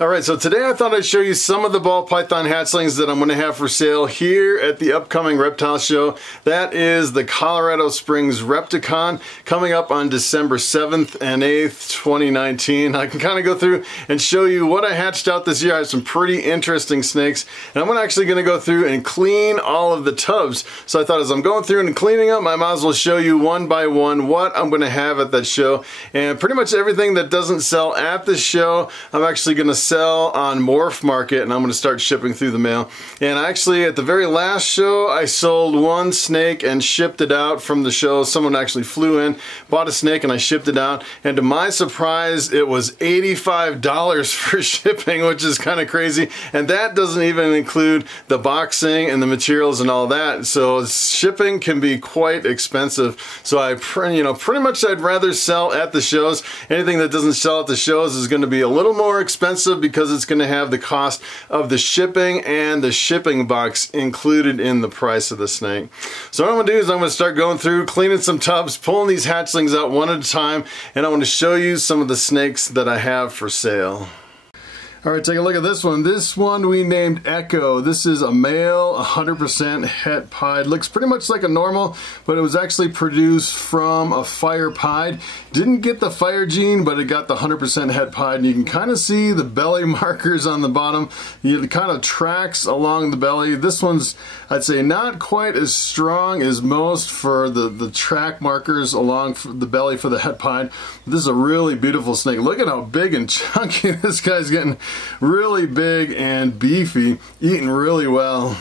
Alright, so today I thought I'd show you some of the ball python hatchlings that I'm going to have for sale here at the upcoming reptile show. That is the Colorado Springs Repticon coming up on December 7th and 8th, 2019. I can kind of go through and show you what I hatched out this year. I have some pretty interesting snakes, and I'm actually going to go through and clean all of the tubs. So I thought as I'm going through and cleaning up, I might as well show you one by one what I'm going to have at that show. And pretty much everything that doesn't sell at the show, I'm actually going to sell on Morphmarket, and I'm going to start shipping through the mail. And actually at the very last show I sold one snake and shipped it out from the show. Someone actually flew in, bought a snake, and I shipped it out, and to my surprise it was $85 for shipping, which is kind of crazy, and that doesn't even include the boxing and the materials and all that. So shipping can be quite expensive. So I pretty much I'd rather sell at the shows. Anything that doesn't sell at the shows is going to be a little more expensive because it's going to have the cost of the shipping and the shipping box included in the price of the snake. So what I'm going to do is I'm going to start going through, cleaning some tubs, pulling these hatchlings out one at a time, and I want to show you some of the snakes that I have for sale. Alright, take a look at this one. This one we named Echo. This is a male, 100% het pied. Looks pretty much like a normal, but it was actually produced from a fire pied. Didn't get the fire gene, but it got the 100% het pied. And you can kind of see the belly markers on the bottom. It kind of tracks along the belly. This one's, I'd say, not quite as strong as most for the track markers along the belly for the het pied. This is a really beautiful snake. Look at how big and chunky this guy's getting. Really big and beefy, eating really well.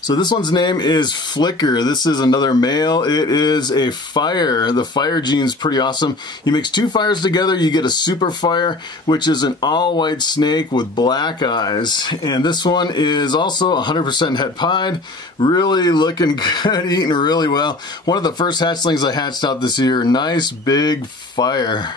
So this one's name is Flicker. This is another male. It is a fire. The fire gene's pretty awesome. You mix two fires together, you get a super fire, which is an all-white snake with black eyes. And this one is also 100% het pied. Really looking good, eating really well. One of the first hatchlings I hatched out this year. Nice big fire.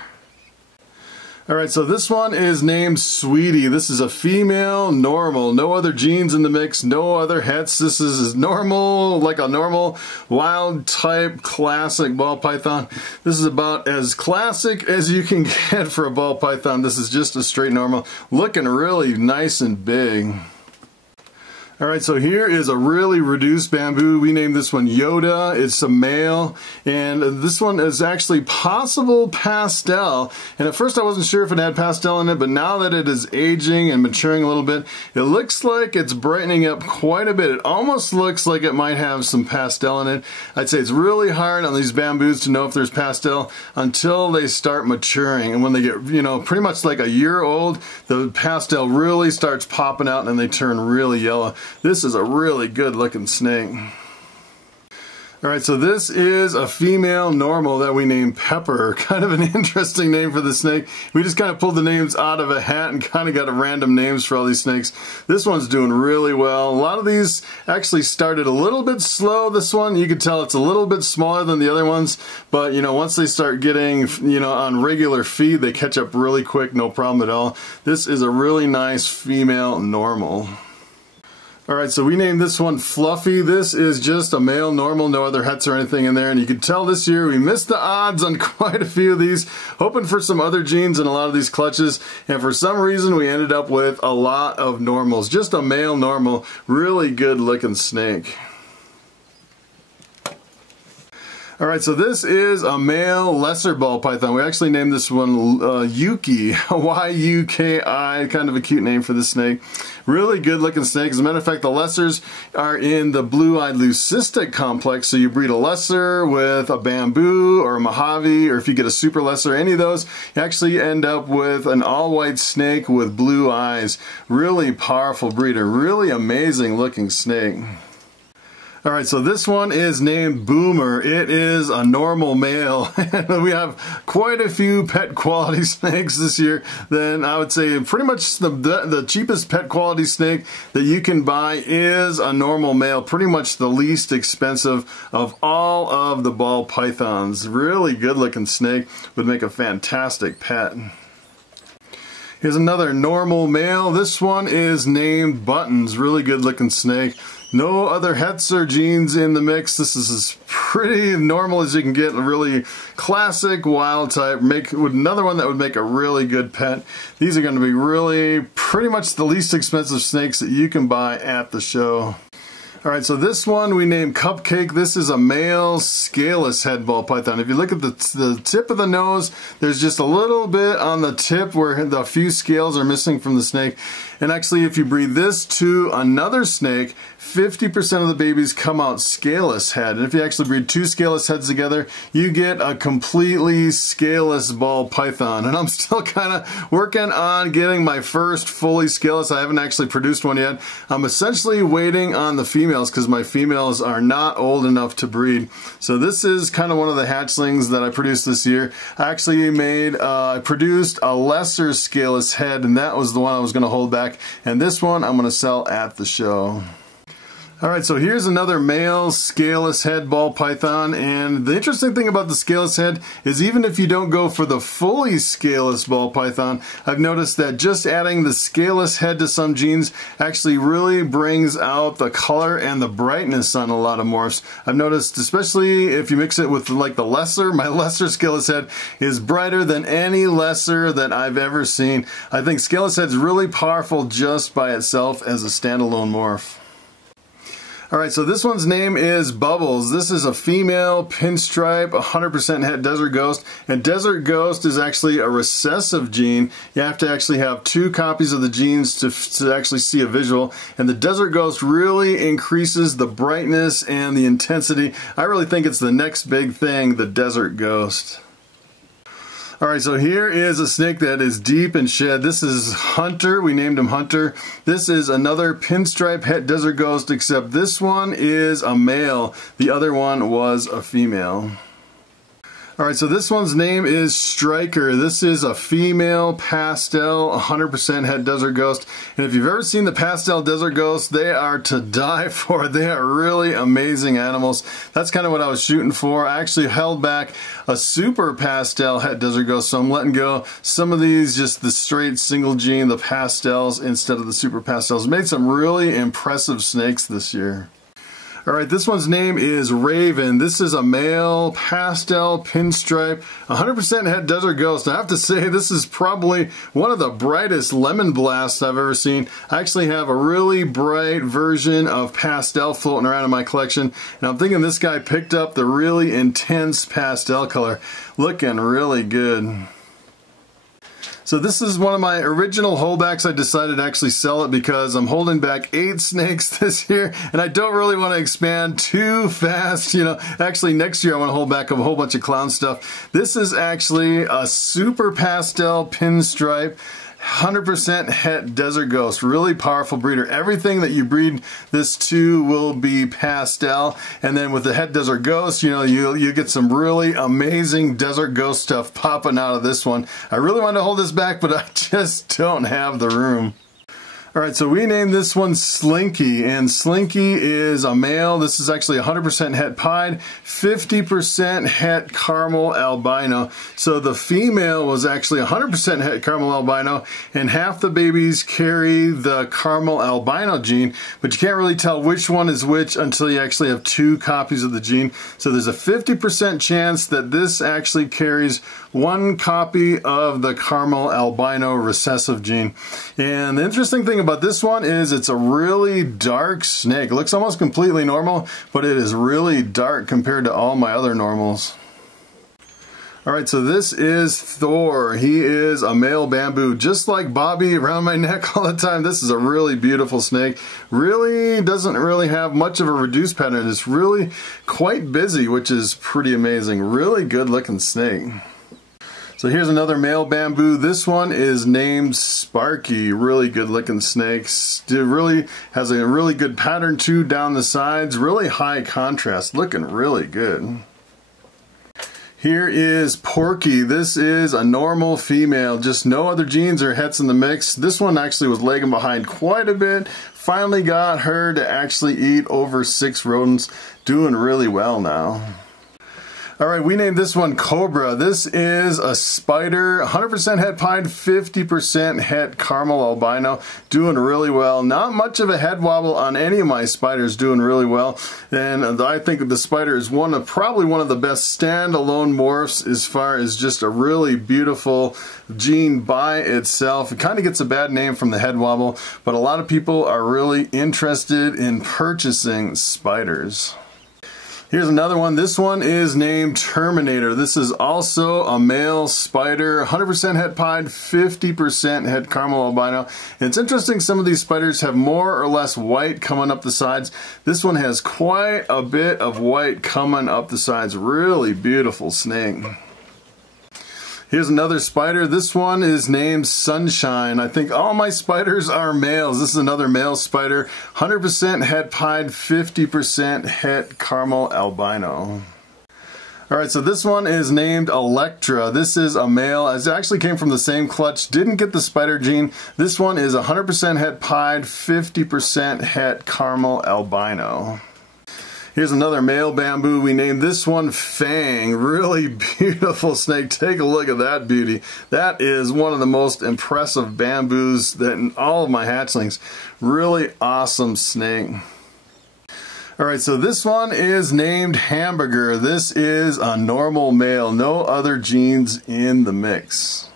Alright, so this one is named Sweetie. This is a female normal. No other genes in the mix, no other hets. This is normal, like a normal wild type classic ball python. This is about as classic as you can get for a ball python. This is just a straight normal. Looking really nice and big. Alright, so here is a really reduced bamboo. We named this one Yoda. It's a male, and this one is actually possible pastel. And at first I wasn't sure if it had pastel in it, but now that it is aging and maturing a little bit, it looks like it's brightening up quite a bit. It almost looks like it might have some pastel in it. I'd say it's really hard on these bamboos to know if there's pastel until they start maturing. And when they get, pretty much like a year old, the pastel really starts popping out and they turn really yellow. This is a really good looking snake. Alright, so this is a female normal that we named Pepper. Kind of an interesting name for the snake. We just kind of pulled the names out of a hat and kind of got random names for all these snakes. This one's doing really well. A lot of these actually started a little bit slow. This one, you can tell it's a little bit smaller than the other ones, but once they start getting, on regular feed, they catch up really quick, no problem at all. This is a really nice female normal. Alright, so we named this one Fluffy. This is just a male normal, no other hets or anything in there, and you can tell this year we missed the odds on quite a few of these, hoping for some other genes in a lot of these clutches, and for some reason we ended up with a lot of normals. Just a male normal, really good looking snake. Alright, so this is a male lesser ball python. We actually named this one Yuki, Y-U-K-I, kind of a cute name for this snake. Really good looking snake. As a matter of fact, the lessers are in the blue-eyed leucistic complex, so you breed a lesser with a bamboo or a Mojave, or if you get a super lesser, any of those, you actually end up with an all-white snake with blue eyes. Really powerful breeder, really amazing looking snake. Alright, so this one is named Boomer. It is a normal male. We have quite a few pet quality snakes this year. Then I would say pretty much the cheapest pet quality snake that you can buy is a normal male. Pretty much the least expensive of all of the ball pythons. Really good looking snake. Would make a fantastic pet. Here's another normal male. This one is named Buttons. Really good looking snake. No other hets or genes in the mix. This is pretty normal as you can get, a really classic wild type. Another one that would make a really good pet. These are going to be really pretty much the least expensive snakes that you can buy at the show. Alright, so this one we named Cupcake. This is a male scaleless head ball python. If you look at the tip of the nose, there's just a little bit on the tip where the few scales are missing from the snake. And actually, if you breed this to another snake, 50% of the babies come out scaleless head. And if you actually breed two scaleless heads together, you get a completely scaleless ball python. And I'm still kind of working on getting my first fully scaleless. I haven't actually produced one yet. I'm essentially waiting on the females because my females are not old enough to breed. So this is kind of one of the hatchlings that I produced this year. I actually produced a lesser scaleless head, and that was the one I was going to hold back. And this one I'm going to sell at the show. Alright, so here's another male scaleless head ball python, and the interesting thing about the scaleless head is even if you don't go for the fully scaleless ball python, I've noticed that just adding the scaleless head to some genes actually really brings out the color and the brightness on a lot of morphs. I've noticed, especially if you mix it with like the lesser, my lesser scaleless head is brighter than any lesser that I've ever seen. I think scaleless head's really powerful just by itself as a standalone morph. Alright, so this one's name is Bubbles. This is a female pinstripe, 100% het desert ghost. And desert ghost is actually a recessive gene. You have to actually have two copies of the genes to actually see a visual. And the desert ghost really increases the brightness and the intensity. I really think it's the next big thing, the desert ghost. Alright, so here is a snake that is deep in shed. This is Hunter. We named him Hunter. This is another pinstripe het desert ghost, except this one is a male. The other one was a female. Alright, so this one's name is Striker. This is a female pastel, 100% het desert ghost. And if you've ever seen the pastel desert ghosts, they are to die for. They are really amazing animals. That's kind of what I was shooting for. I actually held back a super pastel het desert ghost, so I'm letting go some of these, just the straight single gene, the pastels, instead of the super pastels. Made some really impressive snakes this year. Alright, this one's name is Raven. This is a male pastel pinstripe, 100% het desert ghost. I have to say, this is probably one of the brightest lemon blasts I've ever seen. I actually have a really bright version of pastel floating around in my collection, and I'm thinking this guy picked up the really intense pastel color. Looking really good. So this is one of my original holdbacks. I decided to actually sell it because I'm holding back 8 snakes this year, and I don't really want to expand too fast. You know, actually next year I want to hold back a whole bunch of clown stuff. This is actually a super pastel pinstripe, 100% het desert ghost. Really powerful breeder. Everything that you breed this to will be pastel, and then with the het desert ghost, you know, you get some really amazing desert ghost stuff popping out of this one. I really wanted to hold this back, but I just don't have the room. Alright, so we named this one Slinky, and Slinky is a male. This is actually 100% het pied, 50% het caramel albino. So the female was actually 100% het caramel albino, and half the babies carry the caramel albino gene, but you can't really tell which one is which until you actually have 2 copies of the gene. So there's a 50% chance that this actually carries 1 copy of the caramel albino recessive gene. And the interesting thing about this one is it's a really dark snake. It looks almost completely normal, but it is really dark compared to all my other normals. Alright, so this is Thor. He is a male bamboo, just like Bobby around my neck all the time. This is a really beautiful snake. Really doesn't really have much of a reduced pattern. It's really quite busy, which is pretty amazing. Really good looking snake. So here's another male bamboo. This one is named Sparky. Really good looking snake. It really has a really good pattern too down the sides. Really high contrast. Looking really good. Here is Porky. This is a normal female. Just no other genes or hets in the mix. This one actually was lagging behind quite a bit. Finally got her to actually eat over 6 rodents. Doing really well now. All right, we named this one Cobra. This is a spider, 100% het pied, 50% het caramel albino, doing really well. Not much of a head wobble on any of my spiders, doing really well. And I think the spider is probably one of the best standalone morphs as far as just a really beautiful gene by itself. It kind of gets a bad name from the head wobble, but a lot of people are really interested in purchasing spiders. Here's another one. This one is named Terminator. This is also a male spider, 100% het pied, 50% het caramel albino. And it's interesting, some of these spiders have more or less white coming up the sides. This one has quite a bit of white coming up the sides. Really beautiful snake. Here's another spider. This one is named Sunshine. I think all my spiders are males. This is another male spider. 100% het pied, 50% het caramel albino. Alright, so this one is named Electra. This is a male. It actually came from the same clutch. Didn't get the spider gene. This one is 100% het pied, 50% het caramel albino. Here's another male bamboo. We named this one Fang. Really beautiful snake. Take a look at that beauty. That is one of the most impressive bamboos that in all of my hatchlings. Really awesome snake. Alright, so this one is named Hamburger. This is a normal male. No other genes in the mix.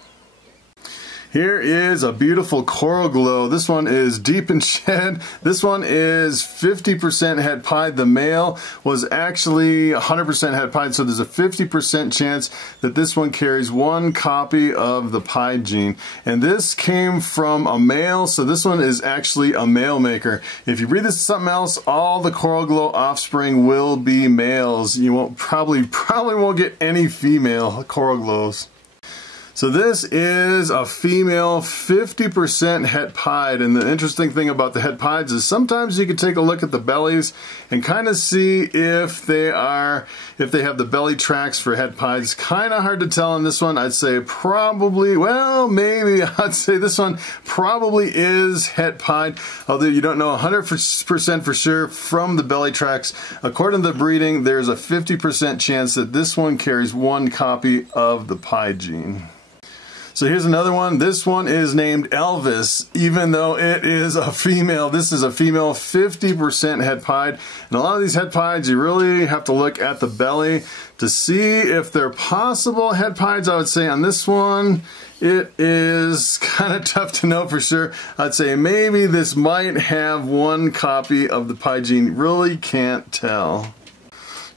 Here is a beautiful coral glow. This one is deep in shed. This one is 50% het pied. The male was actually 100% het pied, so there's a 50% chance that this one carries one copy of the pied gene. And this came from a male, so this one is actually a male maker. If you breed this to something else, all the coral glow offspring will be males. You won't probably won't get any female coral glows. So this is a female, 50% het pied, and the interesting thing about the het pieds is sometimes you can take a look at the bellies and kind of see if they have the belly tracks for het pieds. Kind of hard to tell on this one. I'd say probably, well, maybe I'd say this one probably is het pied, although you don't know 100% for sure from the belly tracks. According to the breeding, there's a 50% chance that this one carries one copy of the pied gene. So here's another one. This one is named Elvis, even though it is a female. This is a female, 50% het pied. And a lot of these het pieds, you really have to look at the belly to see if they're possible het pieds. I would say on this one, it is kind of tough to know for sure. I'd say maybe this might have one copy of the pied gene. Really can't tell.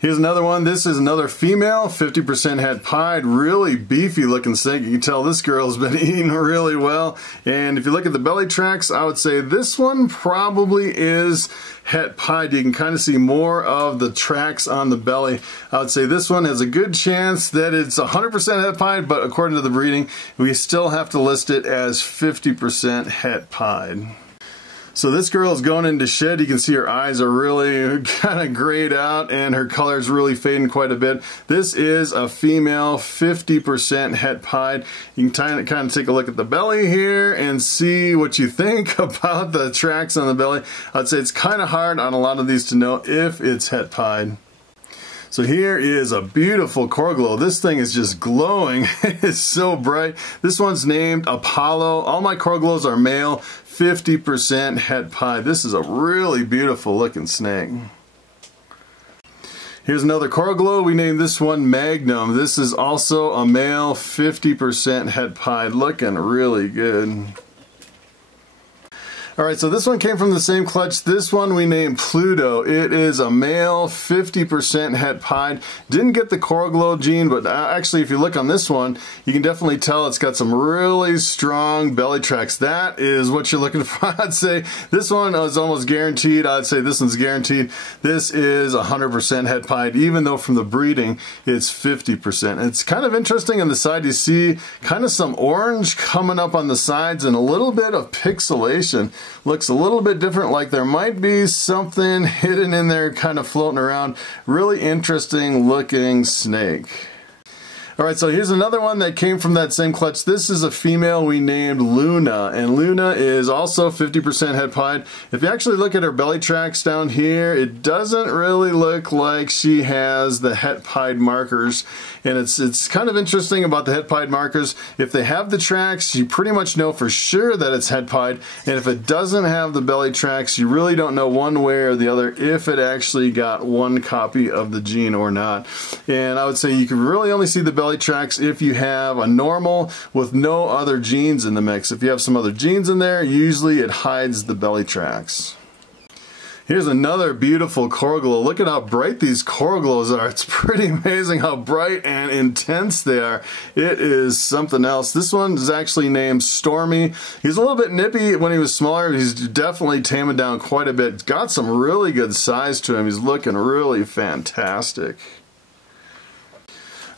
Here's another one. This is another female, 50% het pied, really beefy looking snake. You can tell this girl's been eating really well. And if you look at the belly tracks, I would say this one probably is het pied. You can kind of see more of the tracks on the belly. I would say this one has a good chance that it's 100% het pied, but according to the breeding, we still have to list it as 50% het pied. So this girl is going into shed. You can see her eyes are really kind of grayed out and her color is really fading quite a bit. This is a female, 50% het pied. You can kind of take a look at the belly here and see what you think about the tracks on the belly. I'd say it's kind of hard on a lot of these to know if it's het pied. So here is a beautiful coral glow. This thing is just glowing. It's so bright. This one's named Apollo. All my coral glows are male, 50% het pied. This is a really beautiful looking snake. Here's another coral glow. We named this one Magnum. This is also a male, 50% het pied. Looking really good. Alright, so this one came from the same clutch. This one we named Pluto. It is a male, 50% het pied. Didn't get the coral glow gene, but actually if you look on this one, you can definitely tell it's got some really strong belly tracks. That is what you're looking for. I'd say this one is almost guaranteed. I'd say this one's guaranteed. This is 100% het pied, even though from the breeding it's 50%. It's kind of interesting on the side. You see kind of some orange coming up on the sides and a little bit of pixelation. Looks a little bit different, like there might be something hidden in there kind of floating around. Really interesting looking snake. Alright, so here's another one that came from that same clutch. This is a female we named Luna, and Luna is also 50% het pied. If you actually look at her belly tracks down here, it doesn't really look like she has the het pied markers. And it's kind of interesting about the het pied markers. If they have the tracks, you pretty much know for sure that it's het pied. And if it doesn't have the belly tracks, you really don't know one way or the other if it actually got one copy of the gene or not. And I would say you can really only see the belly tracks if you have a normal with no other genes in the mix. If you have some other genes in there, usually it hides the belly tracks. Here's another beautiful coral glow. Look at how bright these coral glows are. It's pretty amazing how bright and intense they are. It is something else. This one is actually named Stormy. He's a little bit nippy when he was smaller. He's definitely taming down quite a bit. Got some really good size to him. He's looking really fantastic.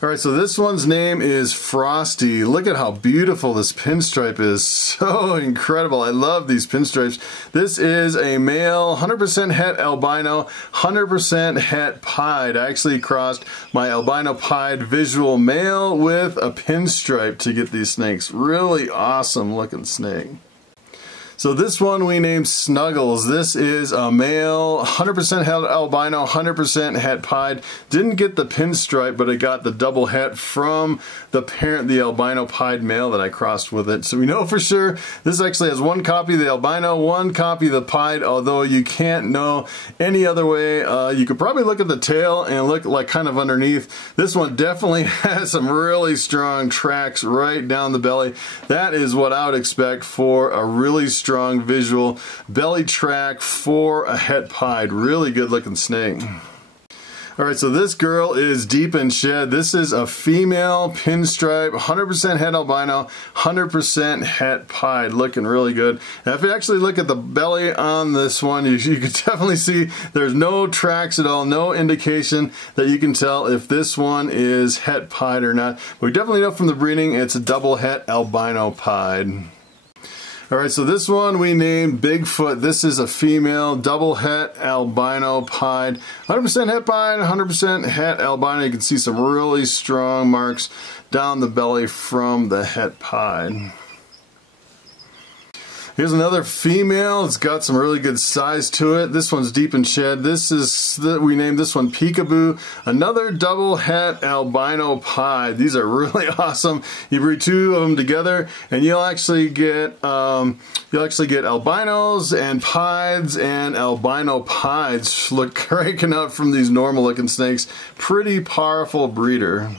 Alright, so this one's name is Frosty. Look at how beautiful this pinstripe is. So incredible. I love these pinstripes. This is a male, 100% het albino, 100% het pied. I actually crossed my albino pied visual male with a pinstripe to get these snakes. Really awesome looking snake. So this one we named Snuggles. This is a male, 100% het albino, 100% het pied. Didn't get the pinstripe, but it got the double het from the parent, the albino pied male that I crossed with it. So we know for sure this actually has one copy of the albino, one copy of the pied, although you can't know any other way. You could probably look at the tail and look like kind of underneath. This one definitely has some really strong tracks right down the belly. That is what I would expect for a really strong visual belly track for a het pied. Really good looking snake. Alright, so this girl is deep in shed. This is a female pinstripe, 100% het albino, 100% het pied. Looking really good. Now, if you actually look at the belly on this one, you can definitely see there's no tracks at all, no indication that you can tell if this one is het pied or not. But we definitely know from the breeding it's a double het albino pied. Alright, so this one we named Bigfoot. This is a female, double het albino pied. 100% het pied, 100% het albino. You can see some really strong marks down the belly from the het pied. Here's another female. It's got some really good size to it. This one's deep in shed. We named this one Peekaboo. Another double het albino pied. These are really awesome. You breed two of them together, and you'll actually get albinos and pieds and albino pieds. Look cranking out from these normal looking snakes. Pretty powerful breeder.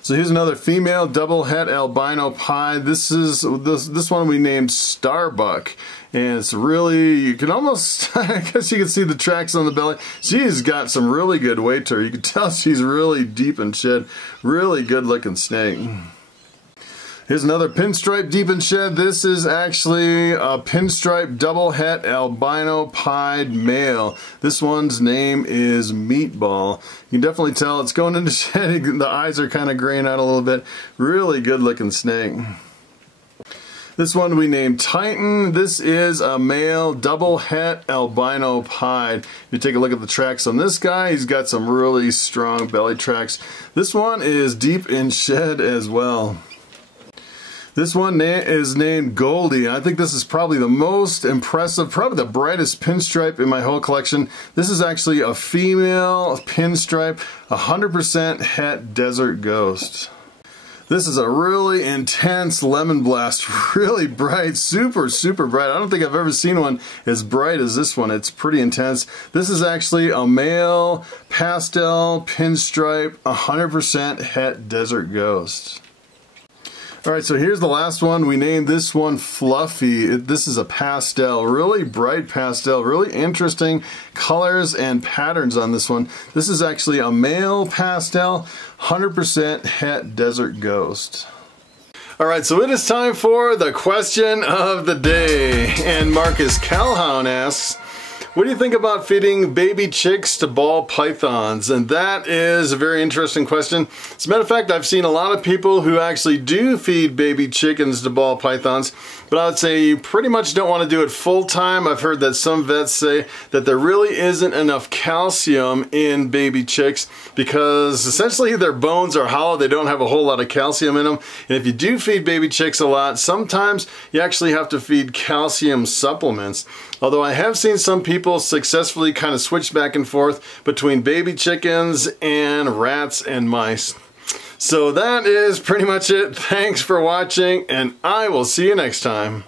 So here's another female double het albino pied. This one we named Starbuck, and it's really, you can almost, I guess you can see the tracks on the belly. She's got some really good weight to her. You can tell she's really deep in shed. Really good looking snake. Here's another pinstripe deep in shed. This is actually a pinstripe double het albino pied male. This one's name is Meatball. You can definitely tell it's going into shed. The eyes are kind of graying out a little bit. Really good looking snake. This one we named Titan. This is a male double het albino pied. If you take a look at the tracks on this guy, he's got some really strong belly tracks. This one is deep in shed as well. This one is named Goldie. I think this is probably the most impressive, probably the brightest pinstripe in my whole collection. This is actually a female pinstripe, 100% het desert ghost. This is a really intense lemon blast, really bright, super, super bright. I don't think I've ever seen one as bright as this one. It's pretty intense. This is actually a male pastel pinstripe, 100% het desert ghost. Alright, so here's the last one. We named this one Fluffy. This is a pastel, really bright pastel, really interesting colors and patterns on this one. This is actually a male pastel, 100% het desert ghost. Alright, so it is time for the question of the day. And Marcus Calhoun asks, What do you think about feeding baby chicks to ball pythons? And that is a very interesting question. As a matter of fact, I've seen a lot of people who actually do feed baby chickens to ball pythons, but I would say you pretty much don't want to do it full time. I've heard that some vets say that there really isn't enough calcium in baby chicks because essentially their bones are hollow. They don't have a whole lot of calcium in them. And if you do feed baby chicks a lot, sometimes you actually have to feed calcium supplements. Although I have seen some people successfully kind of switch back and forth between baby chickens and rats and mice. So that is pretty much it. Thanks for watching, and I will see you next time.